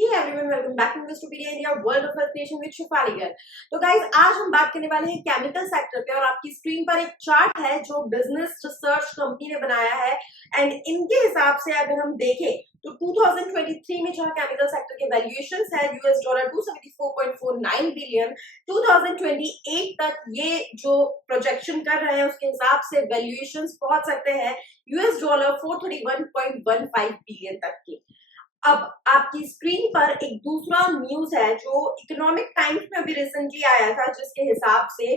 Everyone welcome back to Investopedia India world of wealth creation with Shifali Garg. तो guys आज हम बात करने वाले हैं केमिकल सेक्टर पे और आपकी स्क्रीन पर एक चार्ट है जो बिजनेस रिसर्च कंपनी ने बनाया है एंड इनके हिसाब से अगर हम देखें तो 2023 में जहां केमिकल सेक्टर के वैल्यूएशंस है यूएस डॉलर 274.49 बिलियन, 2028 तक ये जो प्रोजेक्शन कर रहे हैं उसके हिसाब से वैल्यूएशंस पहुंच सकते हैं यूएस डॉलर 431.15 बिलियन तक के। अब आपकी स्क्रीन पर एक दूसरा न्यूज है जो इकोनॉमिक टाइम्स में भी रिसेंटली आया था, जिसके हिसाब से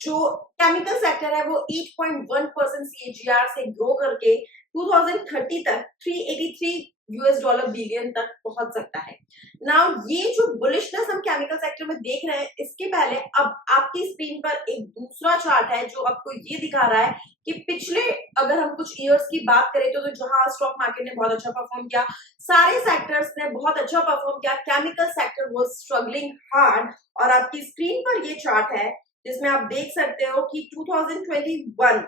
जो केमिकल सेक्टर है वो 8.1% सीएजीआर से ग्रो करके 2030 तक 383 यूएस डॉलर बिलियन तक पहुंच सकता है। नाउ ये जो बुलिशनेस हम केमिकल सेक्टर में देख रहे हैं, इसके पहले अब आपकी स्क्रीन पर एक दूसरा चार्ट है जो आपको ये दिखा रहा है कि पिछले अगर हम कुछ ईयर्स की बात करें तो जहां स्टॉक मार्केट ने बहुत अच्छा परफॉर्म किया, सारे सेक्टर्स ने बहुत अच्छा परफॉर्म किया, chemical sector was struggling hard. और आपकी स्क्रीन पर ये चार्ट है जिसमें आप देख सकते हो कि 2021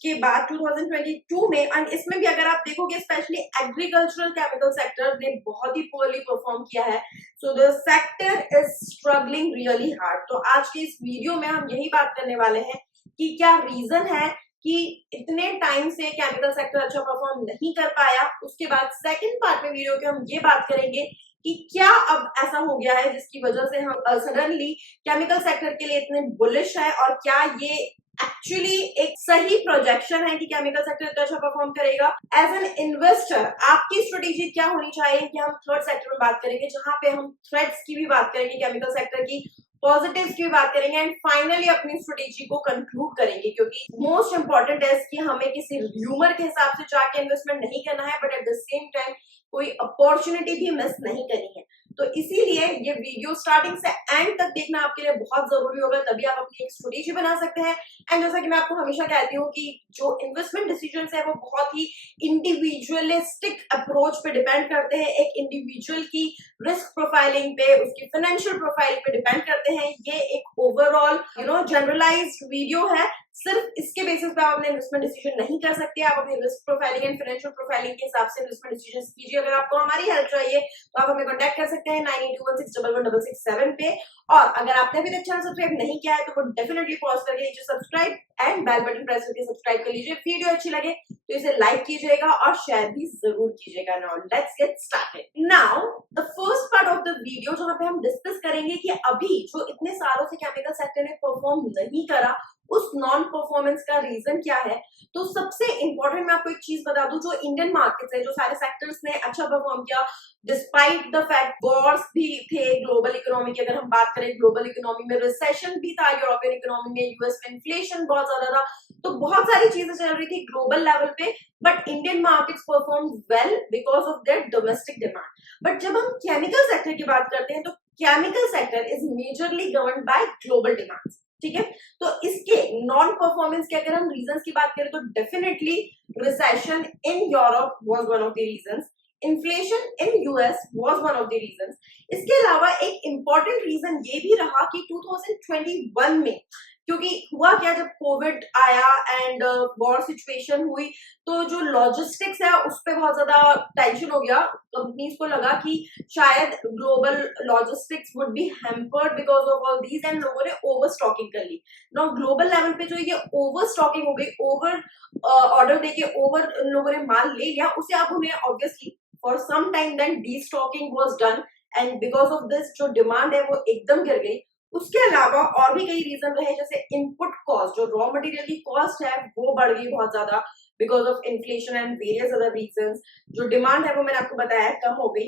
के बाद 2022 में, और इसमें भी अगर आप देखोगे स्पेशली एग्रीकल्चरल केमिकल सेक्टर ने बहुत ही पुअरली परफॉर्म किया है। So the sector is struggling really hard. तो आज के इस वीडियो में हम यही बात करने वाले हैं कि क्या रीजन है कि इतने टाइम से केमिकल सेक्टर अच्छा परफॉर्म नहीं कर पाया। उसके बाद सेकंड पार्ट में वीडियो के हम ये बात करेंगे कि क्या अब ऐसा हो गया है जिसकी वजह से हम सडनली केमिकल सेक्टर के लिए इतने बुलिश है, और क्या ये एक्चुअली एक सही प्रोजेक्शन है कि केमिकल सेक्टर इतना अच्छा परफॉर्म करेगा। एज एन इन्वेस्टर आपकी स्ट्रेटेजी क्या होनी चाहिए कि हम थर्ड सेक्टर में बात करेंगे जहां पे हम थ्रेट्स की भी बात करेंगे, केमिकल सेक्टर की पॉजिटिव्स की भी बात करेंगे एंड फाइनली अपनी स्ट्रेटेजी को कंक्लूड करेंगे, क्योंकि मोस्ट इंपॉर्टेंट है कि हमें किसी र्यूमर के हिसाब से जाके इन्वेस्टमेंट नहीं करना है, but at the same time कोई अपॉर्चुनिटी भी मिस नहीं करनी है। तो इसीलिए ये वीडियो स्टार्टिंग से एंड तक देखना आपके लिए बहुत जरूरी होगा, तभी आप अपनी एक स्ट्रेटेजी बना सकते हैं। एंड जैसा कि मैं आपको हमेशा कहती हूँ कि जो इन्वेस्टमेंट डिसीजंस है वो बहुत ही इंडिविजुअलिस्टिक अप्रोच पे डिपेंड करते हैं, एक इंडिविजुअल की रिस्क प्रोफाइलिंग पे, उसकी फाइनेंशियल प्रोफाइल पे डिपेंड करते हैं। ये एक ओवरऑल जनरलाइज्ड वीडियो है, सिर्फ इसके बेसिस पे आप अपने इन्वेस्टमेंट डिसीजन नहीं कर सकते। आप अपनी risk profiling and financial profiling के हिसाब से इन्वेस्टमेंट डिसीजन कीजिए। अगर आपको हमारी हेल्प चाहिए तो आप हमें कांटेक्ट कर सकते हैं 9821611667 पे। और अगर आपने अभी तक चैनल सब्सक्राइब नहीं किया है तो वो डेफिनेटली पॉज करके नीचे subscribe and bell button press करके सब्सक्राइब कर लीजिए। वीडियो अच्छी लगे तो इसे लाइक कीजिएगा और शेयर भी जरूर कीजिएगा। Now let's get started. Now the first part of the video जहां पे हम डिस्कस करेंगे कि अभी जो इतने सालों से केमिकल सेक्टर ने परफॉर्म नहीं करा, उस नॉन परफॉर्मेंस का रीजन क्या है। तो सबसे इंपॉर्टेंट मैं आपको एक चीज बता दूं, जो इंडियन मार्केट्स है, जो सारे सेक्टर्स ने अच्छा परफॉर्म किया डिस्पाइट द फैक्ट वॉर्स भी थे ग्लोबल इकोनॉमी की। अगर हम बात करें ग्लोबल इकोनॉमी में रिसेशन भी था, यूरोपियन इकोनॉमी में यूएस में इन्फ्लेशन बहुत ज्यादा था, तो बहुत सारी चीजें चल रही थी ग्लोबल लेवल पे, but Indian markets perform well because of their domestic demand. But जब हम केमिकल सेक्टर की बात करते हैं तो chemical sector is majorly governed bye global demand, ठीक है। तो इसके नॉन परफॉर्मेंस के अगर हम रीजंस की बात करें तो definitely recession in Europe was one of the reasons, inflation in US was one of the reasons. इसके अलावा एक इंपॉर्टेंट रीजन ये भी रहा कि 2021 में, क्योंकि हुआ क्या, जब कोविड आया एंड वॉर सिचुएशन हुई तो जो लॉजिस्टिक्स है उस पर बहुत ज्यादा टेंशन हो गया। कंपनीज को लगा कि शायद global logistics would be hampered because of all these, and लोगों ने ओवर स्टॉकिंग कर ली। नाउ ग्लोबल लेवल पे जो ये ओवर स्टॉकिंग हो गई, ओवर ऑर्डर देके ओवर लोगों ने माल ले लिया, उसे अब उन्हें obviously for some time then the stocking was done, and because of this जो डिमांड है वो एकदम गिर गई। उसके अलावा और भी कई रीजन रहे, जैसे इनपुट कॉस्ट, जो रॉ मटेरियल की कॉस्ट है वो बढ़ गई बहुत ज्यादा because of inflation and various other reasons. जो डिमांड है वो मैंने आपको बताया कम हो गई।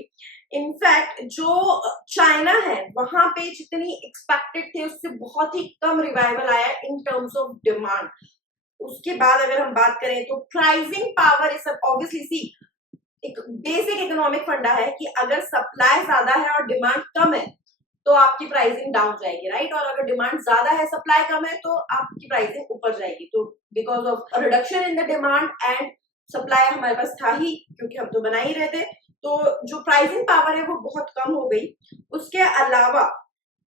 इनफैक्ट जो चाइना है वहां पे जितनी एक्सपेक्टेड थे उससे बहुत ही कम रिवाइवल आया इन टर्म्स ऑफ डिमांड। उसके बाद अगर हम बात करें तो प्राइसिंग पावर इज ऑब्वियसली सी, एक बेसिक इकोनॉमिक फंडा है कि अगर सप्लाई ज्यादा है और डिमांड कम है तो आपकी प्राइसिंग डाउन जाएगी, राइट। और अगर डिमांड ज्यादा है सप्लाई कम है तो आपकी प्राइसिंग ऊपर जाएगी। तो because of reduction in the demand and supply हमारे पास था ही, क्योंकि हम तो बना ही रहे थे, तो जो प्राइसिंग पावर है वो बहुत कम हो गई। उसके अलावा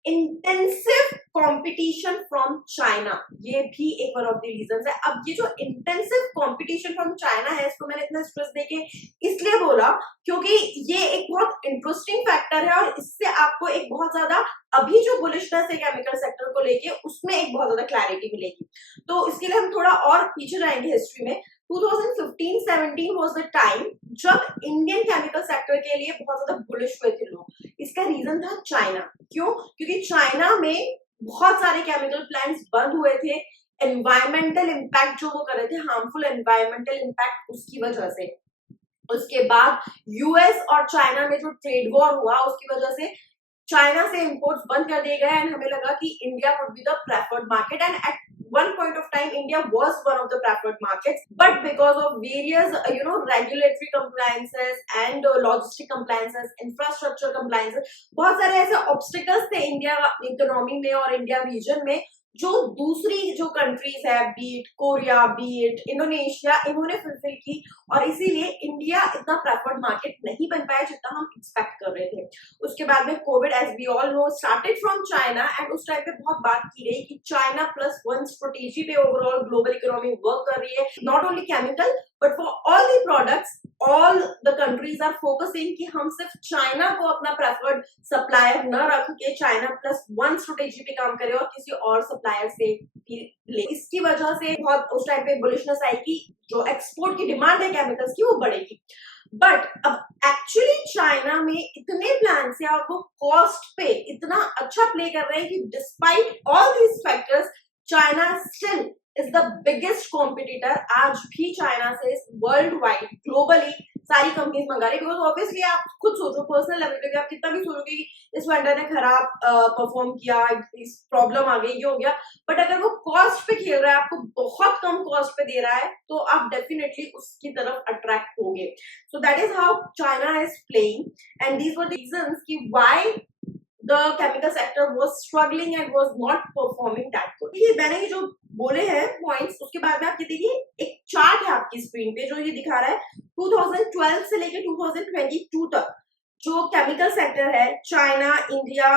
इंटेंसिव कंपटीशन फ्रॉम चाइना, ये भी एक वन ऑफ द रीजंस है। अब ये जो इंटेंसिव कंपटीशन फ्रॉम चाइना है, इसको मैंने इतना स्ट्रेस देके इसलिए बोला क्योंकि ये एक बहुत इंटरेस्टिंग फैक्टर है और इससे आपको एक बहुत ज्यादा अभी जो बुलिशनेस है केमिकल सेक्टर को लेके उसमें एक बहुत ज्यादा क्लैरिटी मिलेगी। तो इसके लिए हम थोड़ा और पीछे जाएंगे हिस्ट्री में। 2015-17 वाज द टाइम जब इंडियन केमिकल सेक्टर के लिए बहुत ज्यादा बुलिश हुए थे लोग। इसका रीजन था चाइना। क्यों? क्योंकि चाइना में बहुत सारे केमिकल प्लांट्स बंद हुए थे, एनवायरमेंटल इम्पैक्ट जो वो कर रहे थे, हार्मफुल एनवायरमेंटल इम्पैक्ट, उसकी वजह से। उसके बाद यूएस और चाइना में जो ट्रेड वॉर हुआ उसकी वजह से चाइना से इंपोर्ट्स बंद कर दिए गए एंड हमें लगा कि India would be the preferred market and at one point of time India was one of the preferred markets, but because of various regulatory compliances and logistic compliances, infrastructure compliances, बहुत सारे ऐसे obstacles थे India economy में और India region में जो दूसरी जो कंट्रीज है, बीट कोरिया, बीट इंडोनेशिया, इन्होंने फुलफिल की और इसीलिए इंडिया इतना प्रेफर्ड मार्केट नहीं बन पाया जितना हम एक्सपेक्ट कर रहे थे। उसके बाद में covid, as we all know, started from China and उस टाइम पे बहुत बात की गई कि चाइना प्लस वन स्ट्रेटेजी पे ओवरऑल ग्लोबल इकोनॉमी वर्क कर रही है, not only chemical but for all the products all the countries are focusing कि हम सिर्फ चाइना को अपना प्रेफर्ड सप्लायर न रख के चाइना प्लस वन स्ट्रेटेजी पे काम करें और किसी और सप्लायर से ले। इसकी वजह से बहुत उस टाइम पे बुलिशनेस आई कि जो एक्सपोर्ट की डिमांड है केमिकल्स की वो बढ़ेगी। बट अब एक्चुअली चाइना में इतने प्लांट्स हैं और वो कॉस्ट पे इतना अच्छा प्ले कर रहे हैं कि despite all these factors China still is the biggest competitor. आज भी चाइना से वर्ल्ड वाइड ग्लोबली सारी कंपनीज मंगा रही है, बिकॉज ऑब्वियसली आप खुद सोचो पर्सनल लेवल पे आप कितना भी सोचोगे कि इस वेंडर ने खराब परफॉर्म किया, इस प्रॉब्लम आ गई, ये हो गया, बट अगर वो कॉस्ट पे खेल रहा है, आपको बहुत कम कॉस्ट पे दे रहा है, तो आप डेफिनेटली उसकी तरफ अट्रैक्ट होगे। So that is how China is playing and these were the reasons कि why the chemical sector was struggling and was not performing that good। ये मैंने ये जो बोले हैं पॉइंट्स, उसके बाद में आप ये देखिए एक चार्ट है आपकी स्क्रीन पे जो ये दिखा रहा है 2012 से लेके 2022 तक जो केमिकल सेक्टर है, China, India,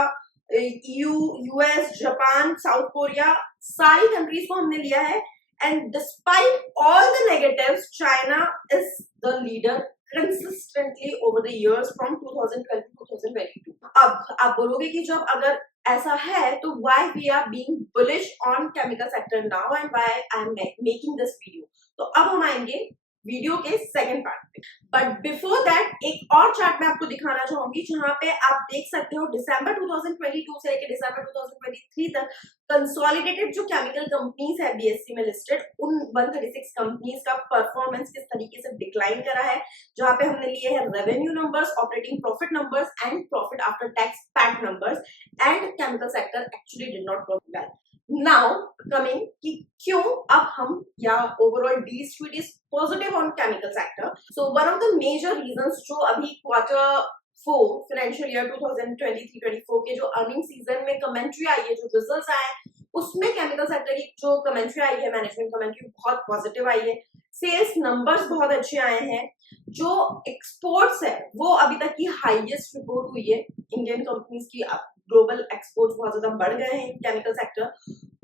US, Japan, south Korea, सारी कंट्रीज को हमने लिया है and despite all the negatives China is the leader consistently over the years from 2012 to 2022। अब आप बोलोगे कि जब अगर ऐसा है तो why we are being bullish on chemical sector now and why I am making this video। तो अब हम आएंगे वीडियो के सेकंड पार्ट पे, बट बिफोर दैट एक और चार्ट मैं आपको दिखाना चाहूंगी जहां पे आप देख सकते हो दिसंबर 2022 से लेकर दिसंबर 2023 तक कंसोलिडेटेड जो केमिकल कंपनीज है बीएससी में लिस्टेड, उन 136 कंपनीज का परफॉर्मेंस किस तरीके से डिक्लाइन करा है, जहां पे हमने लिए हैं revenue numbers, operating profit numbers and profit after tax PAT numbers, and chemical sector actually did not perform well. Now coming कि क्यों अब हम या overall D Street is positive on chemical sector। So one of the major reasons जो अभी Q4 financial year 2023-24 के जो earning season में कमेंट्री आई है, जो रिजल्ट्स आए उसमें केमिकल सेक्टर की जो कमेंट्री आई है, मैनेजमेंट कमेंट्री बहुत पॉजिटिव आई है, सेल्स नंबर्स बहुत अच्छे आए हैं, जो एक्सपोर्ट्स है वो अभी तक की हाईएस्ट रिपोर्ट हुई है इंडियन कंपनीज की, ग्लोबल एक्सपोर्ट्स बहुत ज्यादा बढ़ गए हैं केमिकल सेक्टर।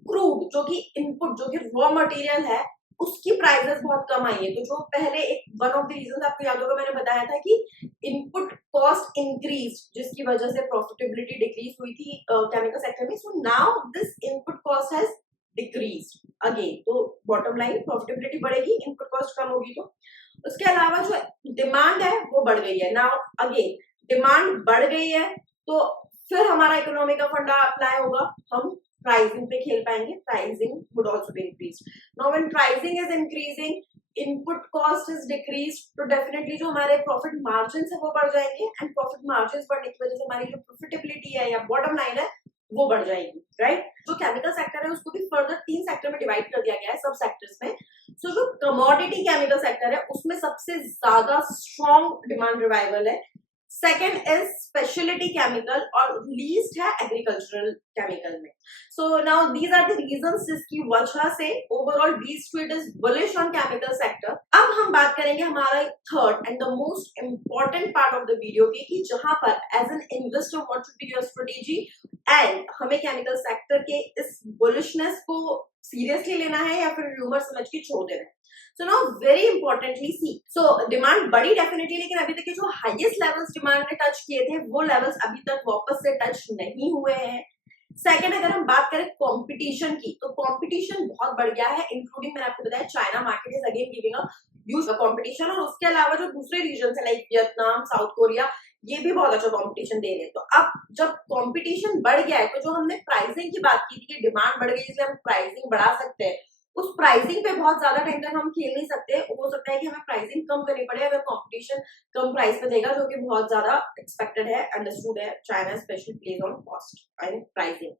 क्रूड जो कि इनपुट जो कि रॉ मटेरियल है उसकी प्राइसेस बहुत कम आई है, तो जो पहले एक वन ऑफ द रीजंस आपको याद होगा मैंने बताया था कि इनपुट कॉस्ट इंक्रीज जिसकी वजह से प्रॉफिटेबिलिटी डिक्रीज हुई थी केमिकल सेक्टर में। So now this input cost has decreased again, तो बॉटम लाइन प्रॉफिटेबिलिटी बढ़ेगी, इनपुट कॉस्ट कम होगी। तो उसके अलावा जो डिमांड है वो बढ़ गई है। नाउ अगेन डिमांड बढ़ गई है तो फिर हमारा इकोनॉमी का फंडा अप्लाई होगा, हम प्राइसिंग पे खेल पाएंगे, pricing would also be increased. Now when pricing is increasing, input cost is decrease, तो डेफिनेटली जो हमारे प्रॉफिट मार्जिन है वो बढ़ जाएंगे एंड प्रॉफिट मार्जिन बढ़ने की वजह से हमारी जो प्रॉफिटेबिलिटी है या बॉटम लाइन है वो बढ़ जाएगी, राइट। जो केमिकल सेक्टर है उसको भी फर्दर 3 सेक्टर में डिवाइड कर दिया गया है, सब सेक्टर्स में। सो जो कमोडिटी केमिकल सेक्टर है उसमें सबसे ज्यादा स्ट्रॉन्ग डिमांड रिवाइवल है, सेकेंड इज स्पेशलिटी केमिकल और लीस्ट है एग्रीकल्चरल केमिकल में. So now these are the reasons जिसकी वजह से overall B street is bullish on chemical sector. अब हम बात करेंगे हमारा third and the most important part of the video की, कि जहां पर as an investor what should be your strategy and हमें केमिकल सेक्टर के इस बुलिशनेस को सीरियसली लेना है या फिर र्यूमर समझ के छोड़ देना है. So now very importantly see, so demand बढ़ी डेफिनेटली, लेकिन अभी तक के जो हाईएस्ट लेवल्स डिमांड ने टच किए थे वो लेवल्स अभी तक वापस से टच नहीं हुए हैं. सेकंड, अगर हम बात करें कंपटीशन की, तो कंपटीशन बहुत बढ़ गया है, इंक्लूडिंग मैंने आपको बताया China market is again giving a huge competition, और उसके अलावा जो दूसरे रीजन है लाइक वियतनाम, साउथ कोरिया, ये भी बहुत अच्छा कंपटीशन दे रहे हैं. तो अब जब कंपटीशन बढ़ गया है, तो जो हमने प्राइसिंग की बात की थी कि डिमांड बढ़ गई इसलिए हम प्राइसिंग बढ़ा सकते हैं, उस प्राइसिंग पे बहुत ज्यादा टाइम तक हम खेल नहीं सकते. हो सकता है कि हमें प्राइसिंग कम करनी पड़े अगर कंपटीशन कम प्राइस पे देगा, जो कि बहुत ज्यादा एक्सपेक्टेड है, अंडरस्टूड है. China specially plays on cost and pricing.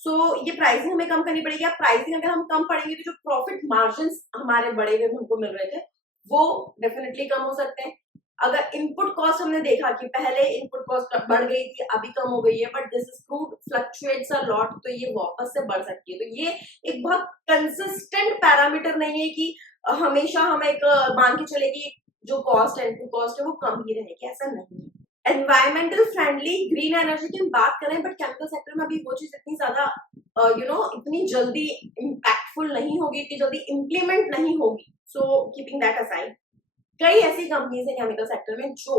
So ये प्राइसिंग हमें कम करनी पड़ेगी. अब प्राइसिंग अगर हम कम पड़ेंगे तो जो प्रॉफिट मार्जिन हमारे बड़े हुए हमको मिल रहे थे वो डेफिनेटली कम हो सकते हैं. अगर इनपुट कॉस्ट हमने देखा कि पहले इनपुट कॉस्ट बढ़ गई थी, अभी कम हो गई है, but this is crude fluctuates a lot, तो ये वापस से बढ़ सकती है. तो ये एक बहुत कंसिस्टेंट पैरामीटर नहीं है कि हमेशा हम एक मान के चले कि जो कॉस्ट है, इनपुट कॉस्ट है, वो कम ही रहेगी, ऐसा नहीं है. एनवायरमेंटल फ्रेंडली ग्रीन एनर्जी की हम बात करें, बट केमिकल सेक्टर में अभी वो चीज इतनी ज्यादा इतनी जल्दी इम्पैक्टफुल नहीं होगी, इतनी जल्दी इम्प्लीमेंट नहीं होगी. सो कीपिंग दैट असाइड, कई ऐसी कंपनीज है केमिकल सेक्टर में जो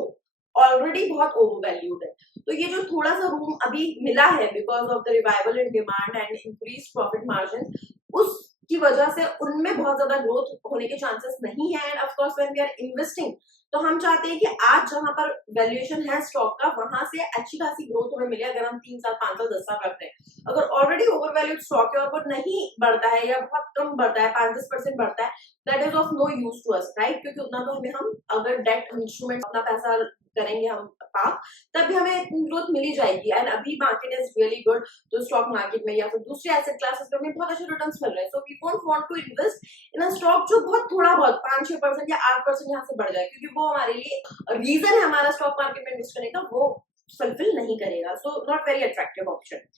ऑलरेडी बहुत ओवरवैल्यूड है. तो ये जो थोड़ा सा रूम अभी मिला है because of the revival in demand and increase profit margin, उसकी वजह से उनमें बहुत ज्यादा ग्रोथ होने के चांसेस नहीं है. And of course when we are investing, तो हम चाहते हैं कि आज जहां पर वैल्यूएशन है स्टॉक का, वहां से अच्छी खासी ग्रोथ हमें मिले. अगर हम 3 साल 5 साल 10 साल रखते हैं, अगर ऑलरेडी ओवरवैल्यूड स्टॉक है और वो नहीं बढ़ता है या बहुत कम बढ़ता है, 5-10% बढ़ता है, that is of no use to us, right? क्योंकि उतना तो हमें, हम अगर डेट इंस्ट्रूमेंट अपना पैसा करेंगे हम पाप, तब भी हमें ग्रोथ मिली जाएगी. एंड अभी मार्केट इज रियली गुड, तो स्टॉक मार्केट में या फिर दूसरे एसेट क्लासेस में बहुत अच्छे रिटर्न्स मिल रहे हैं. So we don't want to invest in a stock जो बहुत थोड़ा बहुत 5-6% या 8% यहाँ से बढ़ जाए, क्योंकि वो हमारे लिए रीजन है हमारा स्टॉक मार्केट में इन्वेस्ट करने का, वो फुलफिल नहीं करेगा. So not very attractive option.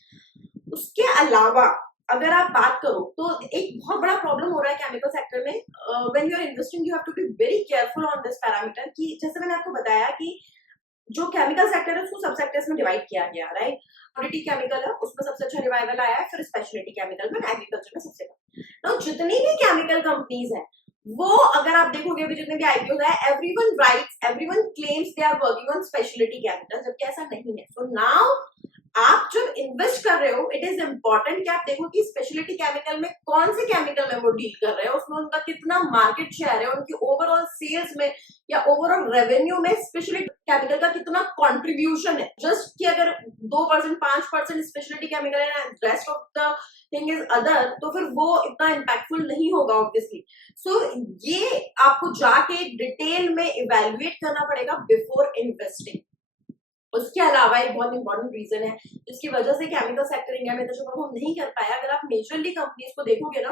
उसके अलावा अगर आप बात करो तो एक बहुत बड़ा प्रॉब्लम हो रहा है केमिकल सेक्टर में. When you are investing you have to be very careful on this parameter, कि जैसे मैंने आपको बताया कि जो केमिकल सेक्टर है उसको सब सेक्टर्स में डिवाइड किया गया, राइट? कमोडिटी केमिकल है, उसमें सबसे अच्छा रिवाइवल आया है, फिर स्पेशलिटी केमिकल में, एग्रीकल्चर में सबसे कम. तो जितनी भी केमिकल कंपनीज है वो, अगर आप देखोगे भी जितने भी आईपीओ है, everyone writes, everyone claims they are working on speciality chemical, जबकि ऐसा नहीं है. सो नाउ आप जब इन्वेस्ट कर रहे हो, इट इज इम्पोर्टेंट कि आप देखो कि स्पेशलिटी केमिकल में कौन से केमिकल में वो डील कर रहे हैं, उसमें उनका कितना मार्केट शेयर है, उनकी ओवरऑल सेल्स में या ओवरऑल रेवेन्यू में स्पेशलिटी केमिकल का कितना कंट्रीब्यूशन है. जस्ट कि अगर 2% 5% स्पेशलिटी केमिकल है and rest of the thing is other, तो फिर वो इतना इम्पैक्टफुल नहीं होगा ऑब्वियसली. सो ये आपको जाके डिटेल में इवेल्युएट करना पड़ेगा बिफोर इन्वेस्टिंग. उसके अलावा एक बहुत इंपॉर्टेंट रीजन है जिसकी वजह से केमिकल सेक्टर इंडिया में तो परफॉर्म नहीं कर पाया. अगर आप मेजरली कंपनीज को देखोगे ना,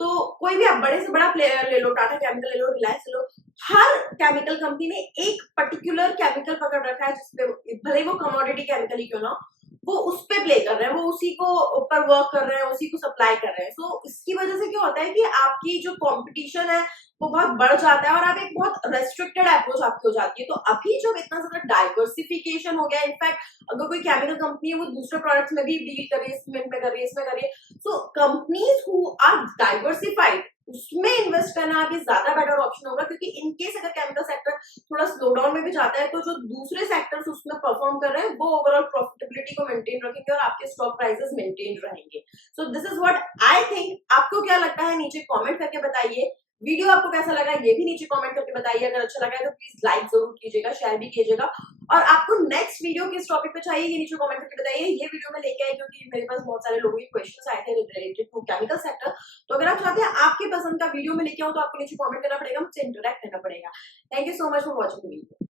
तो कोई भी आप बड़े से बड़ा प्लेयर ले लो, टाटा केमिकल ले लो, रिलायंस ले लो, हर केमिकल कंपनी ने एक पर्टिकुलर केमिकल पकड़ रखा है जिसपे, भले वो कमोडिटी केमिकल ही क्यों ना, वो उस पे प्ले कर रहे हैं, वो उसी को ऊपर वर्क कर रहे हैं, उसी को सप्लाई कर रहे हैं. सो इसकी वजह से क्या होता है कि आपकी जो कंपटीशन है वो बहुत बढ़ जाता है और आप एक बहुत रेस्ट्रिक्टेड अप्रोच आपकी हो जाती है. तो अभी जब इतना ज्यादा डाइवर्सिफिकेशन हो गया, इनफैक्ट अगर कोई केमिकल कंपनी है वो दूसरे प्रोडक्ट्स में भी डील कर रही है, सीमेंट में कर रही है, इसमें कर रही है, so companies who are diversified, उसमें इन्वेस्ट करना अभी ज्यादा बेटर ऑप्शन होगा. क्योंकि इनकेस अगर केमिकल सेक्टर थोड़ा स्लो डाउन में भी जाता है, तो जो दूसरे सेक्टर्स उसमें परफॉर्म कर रहे हैं वो ओवरऑल प्रॉफिटेबिलिटी को मेंटेन रखेंगे और आपके स्टॉक प्राइसेस मेंटेन रहेंगे. So this is what I think. आपको क्या लगता है नीचे कमेंट करके बताइए. वीडियो आपको कैसा लगा ये भी नीचे कमेंट करके बताइए. अगर अच्छा लगा है तो प्लीज लाइक जरूर कीजिएगा, शेयर भी कीजिएगा. और आपको नेक्स्ट वीडियो किस टॉपिक पे चाहिए ये नीचे कमेंट करके बताइए. ये वीडियो में लेके आई क्योंकि मेरे पास बहुत सारे लोगों के क्वेश्चंस आए थे रिलेटेड टू केमिकल सेक्टर. तो अगर आप चाहते हैं आपके पसंद का वीडियो में लेके आऊं तो आपको नीचे कमेंट करना पड़ेगा, मुझसे इंटरेक्ट करना पड़ेगा. Thank you so much for watching the video.